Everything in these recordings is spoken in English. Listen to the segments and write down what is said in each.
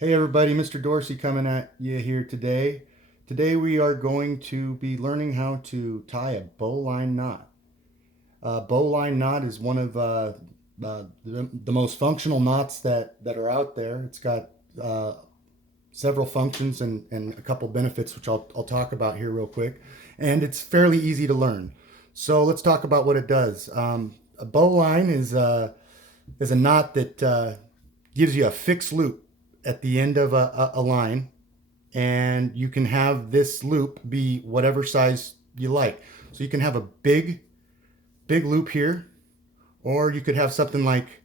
Hey everybody, Mr. Dorsey coming at you here today. Today we are going to be learning how to tie a bowline knot. Bowline knot is one of the most functional knots that are out there. It's got several functions and a couple benefits, which I'll talk about here real quick. And it's fairly easy to learn. So let's talk about what it does. A bowline is a knot that gives you a fixed loop at the end of a line, and you can have this loop be whatever size you like. So you can have a big loop here, or you could have something like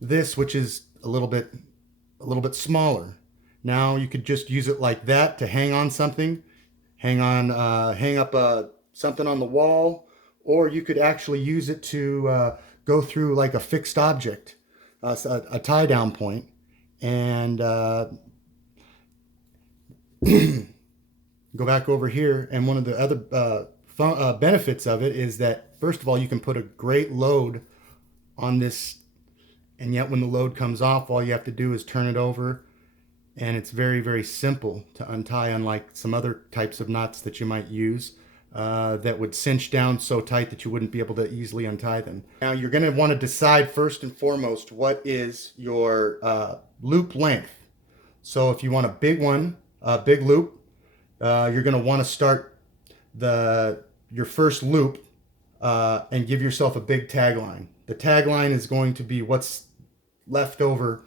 this, which is a little bit smaller. Now you could just use it like that to hang on something, hang up something on the wall, or you could actually use it to go through like a fixed object, a tie down point, and go back over here. And one of the other benefits of it is that, first of all, you can put a great load on this, and yet when the load comes off, all you have to do is turn it over, and it's very simple to untie, unlike some other types of knots that you might use that would cinch down so tight that you wouldn't be able to easily untie them. Now you're going to want to decide first and foremost what is your loop length. So if you want a big one, a big loop, you're going to want to start your first loop and give yourself a big tagline. The tagline is going to be what's left over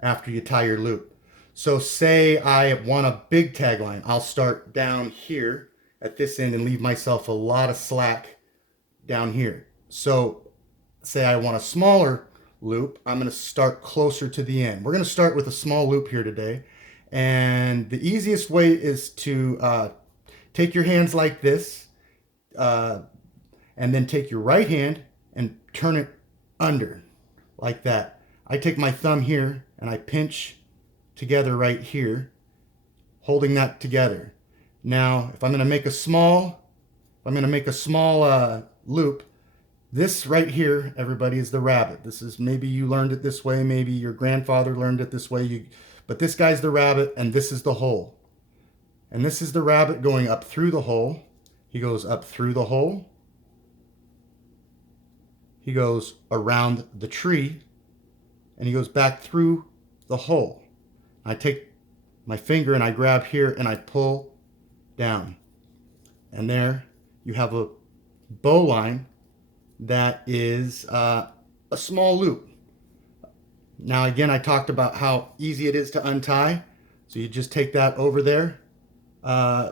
after you tie your loop. So say I want a big tagline, I'll start down here at this end and leave myself a lot of slack down here. So say I want a smaller loop, I'm going to start closer to the end. We're going to start with a small loop here today, and the easiest way is to take your hands like this, and then take your right hand and turn it under like that. I take my thumb here and I pinch together right here, holding that together. Now, if I'm going to make a small loop, this right here, everybody, is the rabbit. This is, maybe you learned it this way, maybe your grandfather learned it this way, but this guy's the rabbit, and this is the hole. And this is the rabbit going up through the hole. He goes up through the hole. He goes around the tree, and he goes back through the hole. I take my finger and I grab here and I pull down. And there you have a bowline that is a small loop. Now again, I talked about how easy it is to untie. So you just take that over there,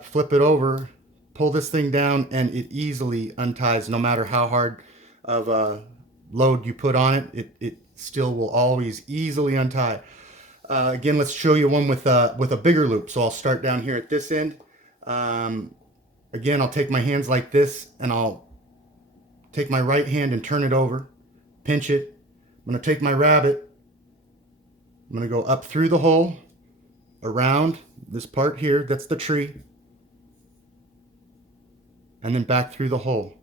flip it over, pull this thing down, and it easily unties. No matter how hard of a load you put on it, it still will always easily untie. Again, let's show you one with a bigger loop. So I'll start down here at this end. Again, I'll take my hands like this, and I'll take my right hand and turn it over, pinch it. I'm going to take my rabbit. I'm going to go up through the hole, around this part here, that's the tree, and then back through the hole.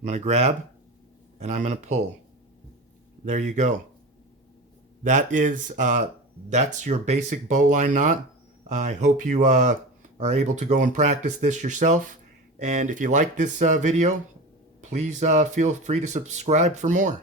I'm going to grab, and I'm going to pull. There you go. That is that's your basic bowline knot. I hope you are able to go and practice this yourself. And if you like this video, please feel free to subscribe for more.